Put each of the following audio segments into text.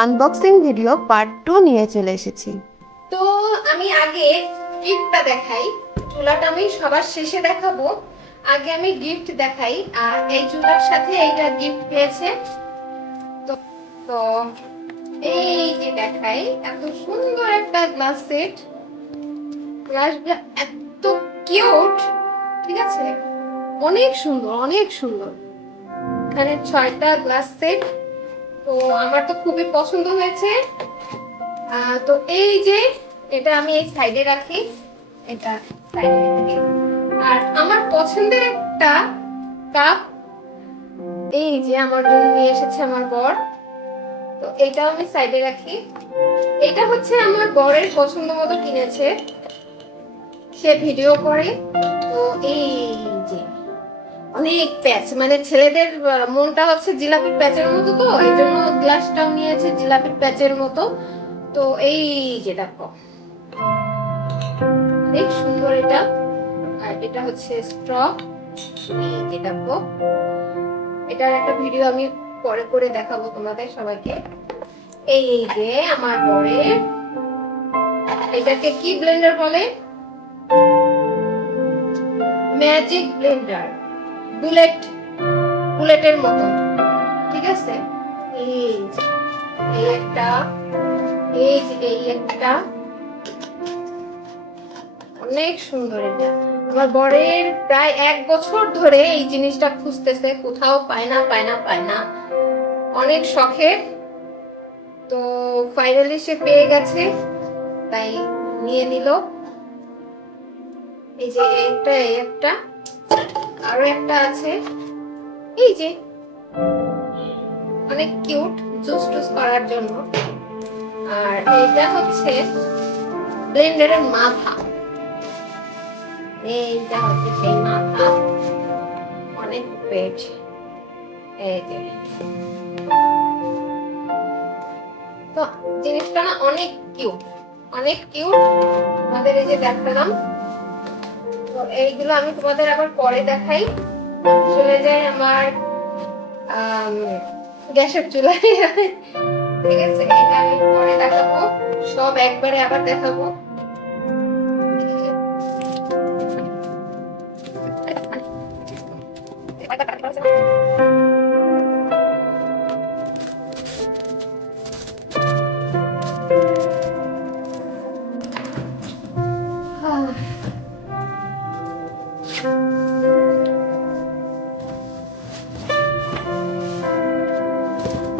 Unboxing video part 2 নিয়ে চলে এসেছি। তো আমি আগে গিফটটা দেখাই। চুলাটা আমি সবার শেষে দেখাবো। আগে আমি গিফট দেখাই। আর এই চুলার সাথে এইটা গিফট পেয়েছে। তো তো এই যে দেখাই, এত সুন্দর একটা গ্লাস সেট। গ্লাসটা এত কিউট, ঠিক আছে, অনেক সুন্দর, অনেক সুন্দর। এখানে 6টা গ্লাস সেট। তো আমার তো খুবই পছন্দ হয়েছে। তো এই যে এটা আমি এই সাইডে রাখি, এটা সাইডে রাখি। আর আমার পছন্দের একটা কাপ এই যে আমার জন্য নিয়ে এসেছে আমার বর। তো এটাও আমি সাইডে রাখি। এটা হচ্ছে আমার বরের পছন্দ মতো কিনেছে, সে ভিডিও করে। তো এই যে অনেক প্যাচ, মানে ছেলেদের মনটা হচ্ছে জিলাপির প্যাচের মতো, তো এই জন্য গ্লাসটাও নিয়েছে জিলাপির প্যাচের মতো। তো এই যে দেখো, অনেক সুন্দর এটা। আর এটা হচ্ছে স্ট্র। এই যে দেখো, এটার একটা ভিডিও আমি পরে করে দেখাবো তোমাদের সবাইকে। এই যে আমার বরের, এটাকে কি ব্লেন্ডার বলে? ম্যাজিক ব্লেন্ডার, বুলেট, বুলেটের মতো, ঠিক আছে। এই যে, এই একটা, এই যে এই একটা, অনেক সুন্দর এটা। আমার বরের প্রায় 1 বছর ধরে এই জিনিসটা খুঁজতেছে, কোথাও পায় না, পায় না, পায় না, অনেক শখের। তো ফাইনালি সে পেয়ে গেছে, তাই নিয়ে নিল। এই যে একটা, এই একটা, আরো একটা আছে, এই যে অনেক কিউট, জুস টুস করার জন্য। আর এটা হচ্ছে ব্লেন্ডারের মাথা, এইটা হচ্ছে সেই মাথা, অনেক পেট। এই যে, তো জিনিসটা না অনেক কিউট, অনেক কিউট। আমাদের এই যে দেখালাম। তো এইগুলো আমি তোমাদের আবার পরে দেখাই। চলে যায় আমার গ্যাসের চুলায়, ঠিক আছে, এটা আমি পরে দেখাবো, সব একবারে আবার দেখাবো।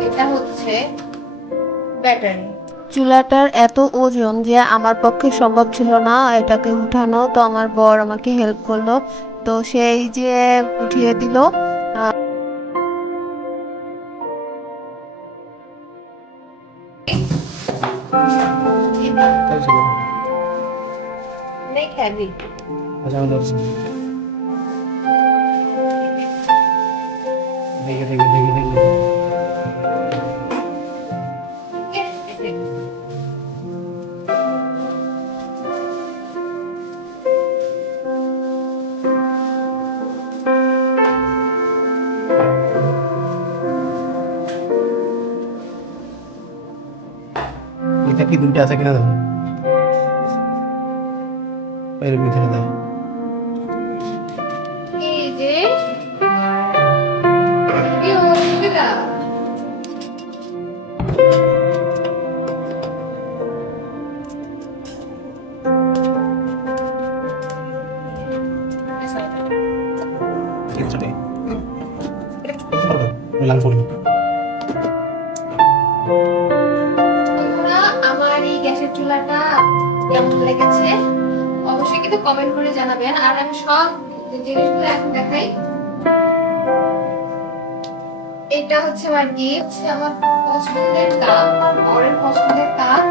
এটা হচ্ছে ব্যাটারি। চুলাটার এত ওজন যে আমার পক্ষে সম্ভব ছিল না এটাকে উঠানো, তো আমার বর আমাকে হেল্প করলো। তো সেই যে উঠিয়ে দিল। অনেক হেভি। এটা কি দুইটা আছে কিনা দেখো, এর ভিতরে দাও। এই যে কি অসুবিধা। কিচ্ছু নেই, করতে পারবো লাল পরি। বন্ধুরা, আমার এই গ্যাসের চুলাটা কেমন লেগেছে অবশ্যই কিন্তু কমেন্ট করে জানাবেন। আর আমি সব জিনিসগুলো এখন দেখাই। এটা হচ্ছে আমার গিফট, আমার পছন্দের কাপ, বরের পছন্দের কাপ।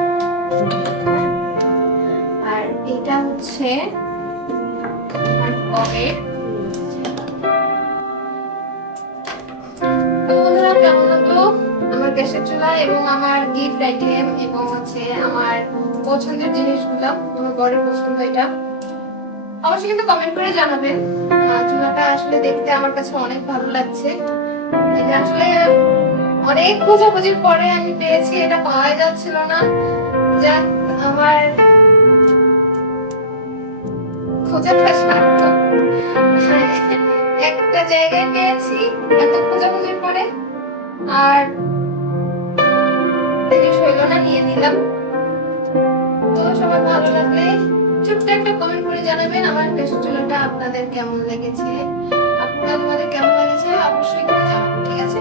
আর এটা হচ্ছে আমার বরের। তো বন্ধুরা, কেমন লাগলো আমার গ্যাসের চুলা এবং আমার গিফট আইটেম এবং হচ্ছে আমার পছন্দের জিনিসগুলো, আমার বরের পছন্দ এটা, অবশ্যই কিন্তু কমেন্ট করে জানাবেন। চুলাটা আসলে দেখতে আমার কাছে অনেক ভালো লাগছে। এটা আসলে অনেক খোঁজাখুঁজির পরে আমি পেয়েছি, এটা পাওয়া যাচ্ছিল না। যাক, আমার খোঁজাটা সার্থক। একটা জায়গায় পেয়েছি এত খোঁজাখুঁজির পরে। আর দেরি হইল না, নিয়ে নিলাম। তো সবার ভালো লাগলে ছোট্ট একটা কমেন্ট করে জানাবেন আমার ফেস চুলাটা আপনাদের কেমন লেগেছে। আপনাদের কেমন লেগেছে অবশ্যই করে জানাবেন, ঠিক আছে?